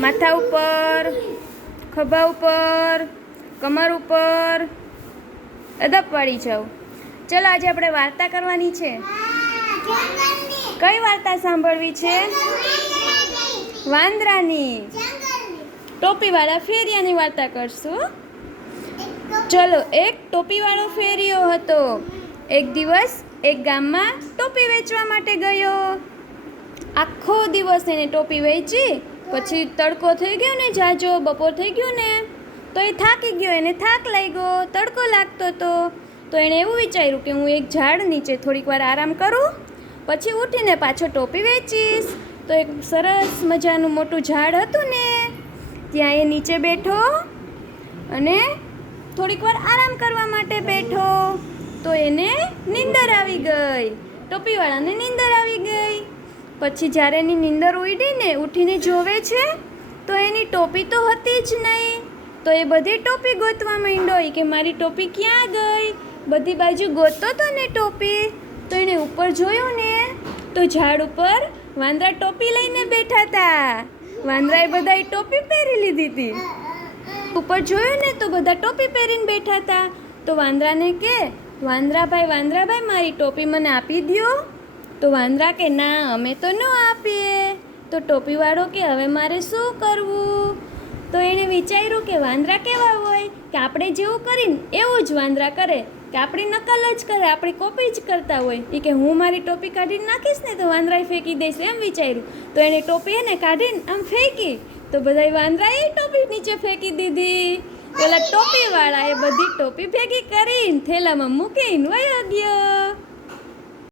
માથા ઉપર, ખભા ઉપર, કમર ઉપર. અદબ પડી જાઓ. ચલો, આજે આપણે વાર્તા કરવાની છે. કઈ વાર્તા સાંભળવી છે? વાંદરાની. ટોપીવાળા ફેરિયાની વાર્તા કરશું. ચલો, એક ટોપીવાળો ફેરિયો હતો. એક દિવસ એક ગામમાં ટોપી વેચવા માટે ગયો. આખો દિવસ એને ટોપી વેચી પછી તડકો થઈ ગયો ને જાજો, બપોર થઈ ગયો ને, તો એ થાકી ગયો, એને થાક લાગ્યો, તડકો લાગતો હતો તો એણે એવું વિચાર્યું કે હું એક ઝાડ નીચે થોડીક વાર આરામ કરું, પછી ઉઠીને પાછો ટોપી વેચીશ. તો એક સરસ મજાનું મોટું ઝાડ હતું ને, ત્યાં એ નીચે બેઠો અને થોડીક વાર આરામ કરવા માટે બેઠો. તો એને નીંદર આવી ગઈ, ટોપીવાળાને નીંદર આવી ગઈ. પછી જ્યારે એની નીંદર ઉડીને ઉઠીને જોવે છે, તો એની ટોપી તો હતી જ નહીં. તો એ બધી ટોપી ગોતવા માંડ્યો કે મારી ટોપી ક્યાં ગઈ? બધી બાજુ ગોતતો તો ને ટોપી. તો એણે ઉપર જોયું ને, તો ઝાડ ઉપર વાંદરા ટોપી લઈને બેઠા હતા વાંદરાએ બધાએ ટોપી પહેરી લીધી હતી ઉપર જોયું ને, તો બધા ટોપી પહેરીને બેઠા હતા તો વાંદરાને કે, વાંદરાભાઈ વાંદરાભાઈ, મારી ટોપી મને આપી દ્યો. તો વાંદરા કે, ના, અમે તો ન આપીએ. તો ટોપીવાળો કે, હવે મારે શું કરવું? તો એણે વિચાર્યું કે વાંદરા કેવા હોય? કે આપણે જેવું કરીને એવું જ વાંદરા કરે. કે આપણી નકલ જ કરે, આપણી કોપી જ કરતા હોય. એ કે, હું મારી ટોપી કાઢીને નાખીશ ને, તો વાંદરાએ ફેંકી દઈશ. એમ વિચાર્યું. તો એણે ટોપી એને કાઢીને આમ ફેંકી. તો બધાય વાંદરાએ ટોપી નીચે ફેંકી દીધી. પેલા ટોપીવાળા એ બધી ટોપી ભેગી કરીને થેલામાં મૂકીને વયો ગયો.